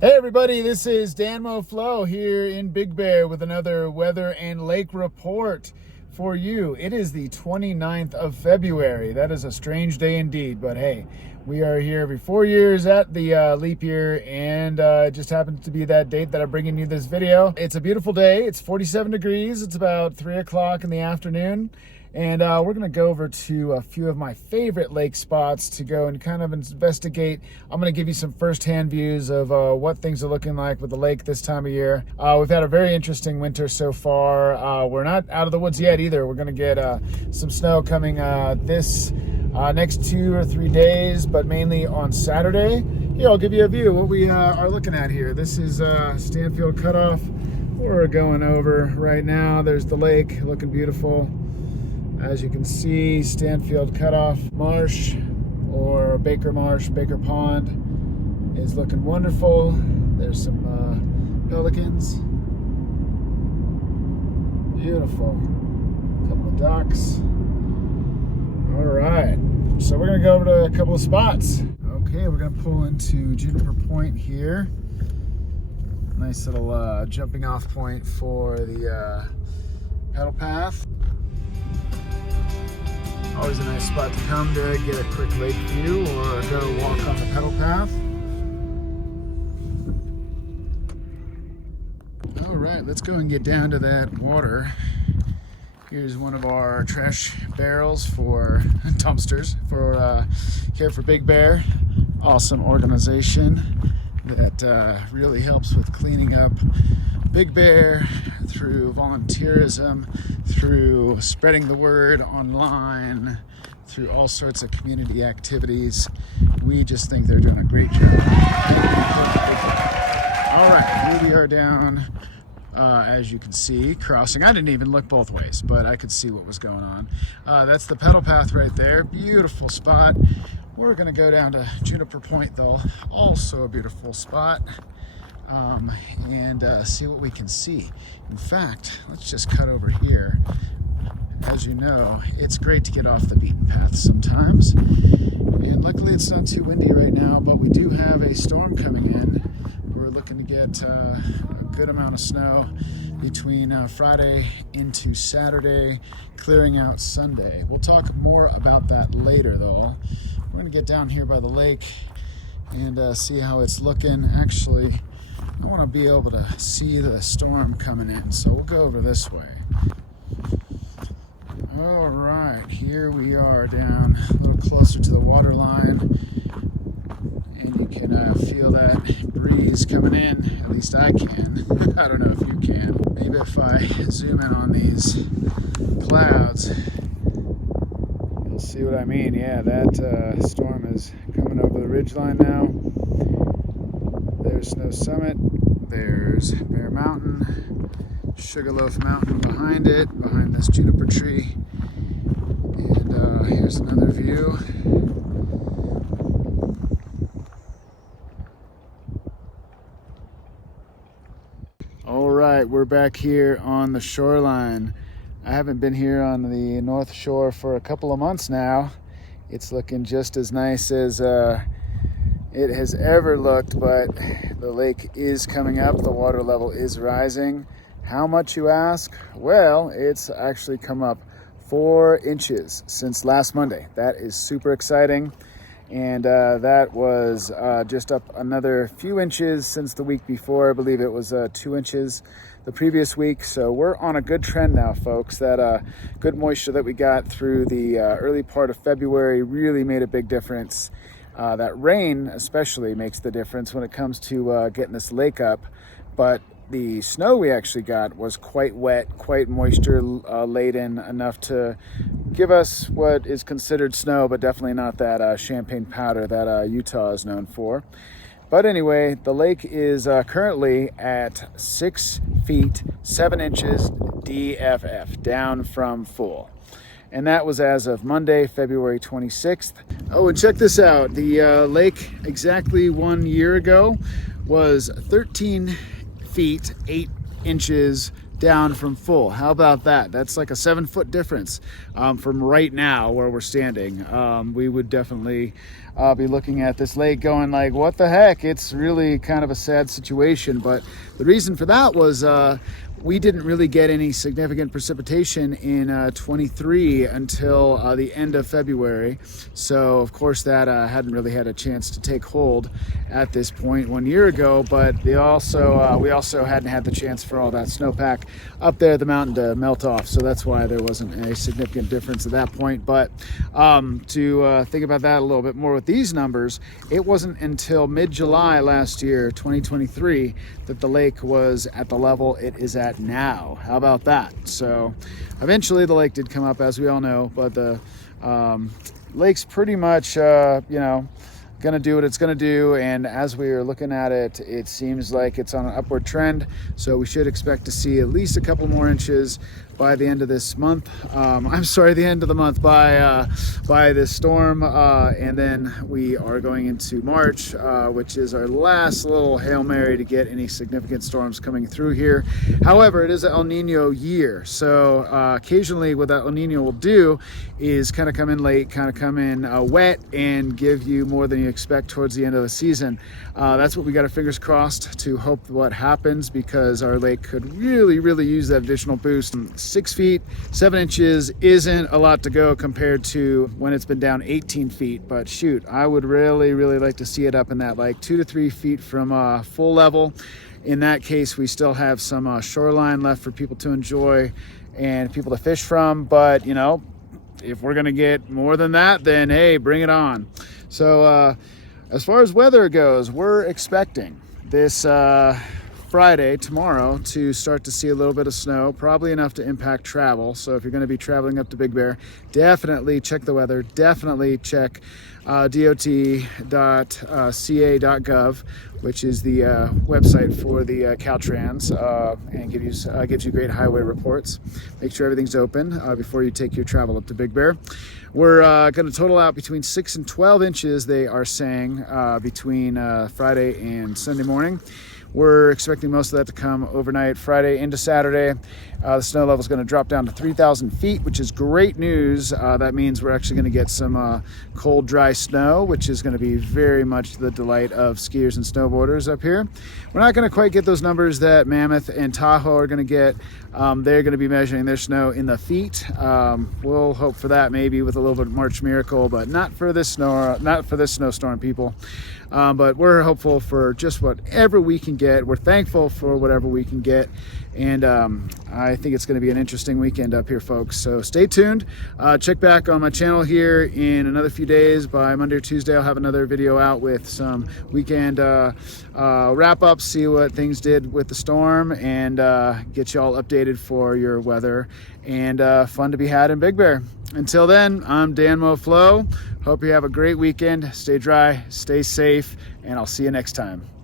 Hey everybody, this is Danmo Flow here in Big Bear with another weather and lake report for you. It is the 29th of February. That is a strange day indeed, but hey, we are here every 4 years at the leap year, and it just happens to be that date that I'm bringing you this video. It's a beautiful day. It's 47 degrees. It's about 3 o'clock in the afternoon. And we're going to go over to a few of my favorite lake spots to go and kind of investigate. I'm going to give you some firsthand views of what things are looking like with the lake this time of year. We've had a very interesting winter so far. We're not out of the woods yet either. We're going to get some snow coming this next 2 or 3 days, but mainly on Saturday. Here, I'll give you a view of what we are looking at here. This is Stanfield Cutoff. We're going over right now. There's the lake looking beautiful. As you can see, Stanfield Cutoff Marsh, or Baker Marsh, Baker Pond, is looking wonderful. There's some pelicans. Beautiful. A couple of ducks. All right, so we're gonna go over to a couple of spots. Okay, we're gonna pull into Juniper Point here. Nice little jumping off point for the pedal path. Always a nice spot to come to get a quick lake view or go walk on the pedal path. All right, let's go and get down to that water. Here's one of our trash barrels for dumpsters for here for Big Bear. Awesome organization that really helps with cleaning up Big Bear through volunteerism, through spreading the word online, through all sorts of community activities. We just think they're doing a great job. All right, here we are down, as you can see, crossing. I didn't even look both ways, but I could see what was going on. That's the pedal path right there. Beautiful spot. We're gonna go down to Juniper Point though, also a beautiful spot. And see what we can see. In fact, let's just cut over here. As you know, it's great to get off the beaten path sometimes. And luckily it's not too windy right now, but we do have a storm coming in. We're looking to get a good amount of snow between Friday into Saturday, clearing out Sunday. We'll talk more about that later though. We're gonna get down here by the lake and see how it's looking. Actually, I want to be able to see the storm coming in, so we'll go over this way. All right, here we are down a little closer to the water line, and you can feel that breeze coming in. At least I can. I don't know if you can. Maybe if I zoom in on these clouds, you'll see what I mean. Yeah, that storm is coming over the ridgeline now. There's Snow Summit, there's Bear Mountain, Sugarloaf Mountain behind it, behind this juniper tree. And here's another view. All right, we're back here on the shoreline. I haven't been here on the North Shore for a couple of months now. It's looking just as nice as it has ever looked, but the lake is coming up. The water level is rising. How much, you ask? Well, it's actually come up 4 inches since last Monday. That is super exciting. And that was just up another few inches since the week before. I believe it was 2 inches the previous week. So we're on a good trend now, folks. That good moisture that we got through the early part of February really made a big difference. That rain especially makes the difference when it comes to getting this lake up. But the snow we actually got was quite wet, quite moisture laden, enough to give us what is considered snow, but definitely not that champagne powder that Utah is known for. But anyway, the lake is currently at 6 feet 7 inches DFF, down from full. And that was as of Monday, February 26th. Oh, and check this out. The lake exactly 1 year ago was 13 feet 8 inches down from full. How about that? That's like a 7-foot difference from right now where we're standing. We would definitely be looking at this lake going like, what the heck? It's really kind of a sad situation. But the reason for that was we didn't really get any significant precipitation in 23 until the end of February. So of course that hadn't really had a chance to take hold at this point 1 year ago, but we also hadn't had the chance for all that snowpack up there at the mountain to melt off. So that's why there wasn't a significant difference at that point. But to think about that a little bit more with these numbers, it wasn't until mid-July last year, 2023, that the lake was at the level it is at now. How about that? So eventually the lake did come up, as we all know, but the lake's pretty much gonna do what it's gonna do, and as we are looking at it, it seems like it's on an upward trend, so we should expect to see at least a couple more inches by the end of this month. The end of the month by this storm, and then we are going into March, which is our last little Hail Mary to get any significant storms coming through here. However, it is an El Nino year, so occasionally what that El Nino will do is kind of come in late, kind of come in wet, and give you more than you expect towards the end of the season. That's what we got our fingers crossed to hope what happens, because our lake could really use that additional boost. 6 feet, 7 inches isn't a lot to go compared to when it's been down 18 feet. But shoot, I would really like to see it up in that like 2 to 3 feet from full level. In that case, we still have some shoreline left for people to enjoy and people to fish from. But you know, if we're gonna get more than that, then hey, bring it on. So as far as weather goes, we're expecting this Friday, tomorrow, to start to see a little bit of snow, probably enough to impact travel. So if you're going to be traveling up to Big Bear, definitely check the weather, definitely check dot.ca.gov, which is the website for the Caltrans, and gives you great highway reports. Make sure everything's open before you take your travel up to Big Bear. We're going to total out between 6 and 12 inches, they are saying, between Friday and Sunday morning. We're expecting most of that to come overnight Friday into Saturday. The snow level is going to drop down to 3,000 feet, which is great news. That means we're actually going to get some cold, dry snow, which is going to be very much the delight of skiers and snowboarders up here. We're not going to quite get those numbers that Mammoth and Tahoe are going to get. They're going to be measuring their snow in the feet. We'll hope for that maybe with a little bit of March miracle, but not for this snowstorm, people. But we're hopeful for just whatever we can get. We're thankful for whatever we can get. And I think it's going to be an interesting weekend up here, folks. So stay tuned. Check back on my channel here in another few days. By Monday or Tuesday, I'll have another video out with some weekend wrap-ups, see what things did with the storm, and get you all updated for your weather and fun to be had in Big Bear. Until then, I'm Danmo Flow. Hope you have a great weekend. Stay dry, stay safe, and I'll see you next time.